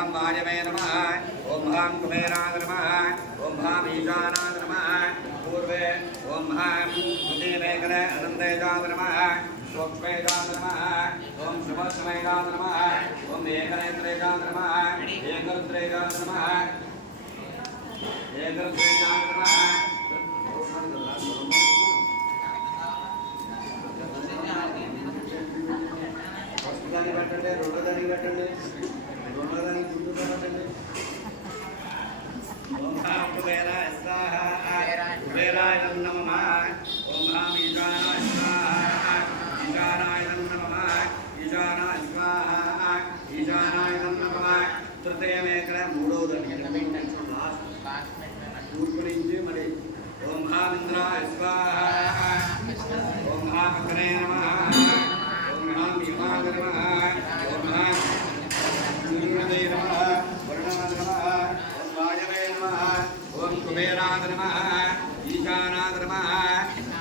ఓం వాయవే నమ ఓం భాం కుబేరాయ నమ ఓం భాం ఈశానాయ నమ పూర్వే ఓం భాం సుధీమేకల అనందేజాయ నమ సూక్ష్మేజాయ నమ ఓం శుభస్మేజాయ నమ ఓం ఏకనేత్రేజాయ నమ ఏకరుద్రేజాయ నమ ఏకరుత్రే ఫస్ట్ దాన్ని పెట్టండి రెండో దానికి పెట్టండి రెండో దానికి ముందుగా పెట్టండి ఓం హాం కుబేరాయ స్వాహా కుబేరాయ నమః ఓం హాం ఈశానాయ స్వాహా ఈశానాయ నమః ఈశానాయ స్వాహా ఈశానాయ నమః తృతీయమేకల మూడోది లాస్ట్ తూర్పు నుంచి మరి ఓం హాం ఇంద్రాయ స్వాహా ఓం హాం అగ్నే నమః ఓం హాం భీమాయ నమః ఓం హాం సూర్యదే నమః వరుణాయ నమః ఓం వాయవే నమః ఓం కుబేరాయ నమః ఈశానాయ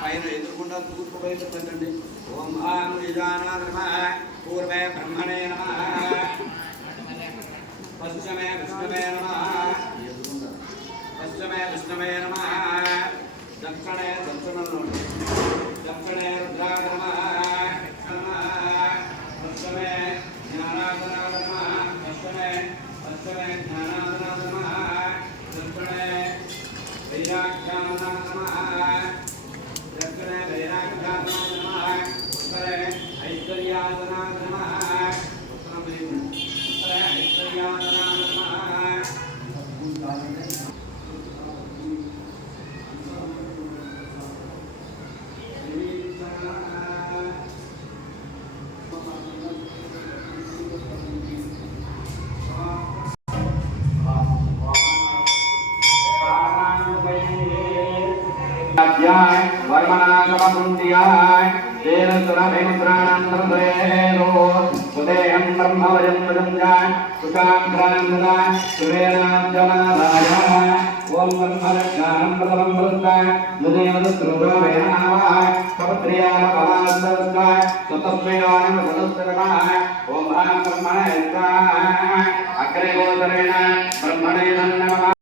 పైన ఎదుర్కొండ తూర్పు వైపు పెట్టండి ఓం హాం ఈశానాయ నమః పూర్వే బ్రహ్మణే నమః. పశ్చిమే విష్ణువే నమః. పశ్చిమే విష్ణవే నమ. దక్షిణే దక్షిణంలో దక్షిణే రుద్రాయ నమ పశ్చిమే నమ పశ్చిమే పశ్చిమే నమ దక్షిణే ఐశ్వర్యాసనా నమ దక్షిణే వైరాగ్యానాయ నమ ఉత్తరే ఐశ్వర్యాదనాయ నమ ఉత్తరే ఐశ్వర్యాదనాయ నమ వర్మనాగమపుండ్యాయ తేన సురభిముద్రాణంద్రదేనో ఉదయం బ్రహ్మవరం మృదంజాయ సుషాంధ్రానందాయ సురేణాంజనాదాయ ఓం బ్రహ్మరక్షానం ప్రథమం వృందాయ నుదేవదస్రువేణావాయ కపత్రియాల పవాస్తస్వాయ సుతస్వయానం సదస్వరమాయ ఓం భాం బ్రహ్మణ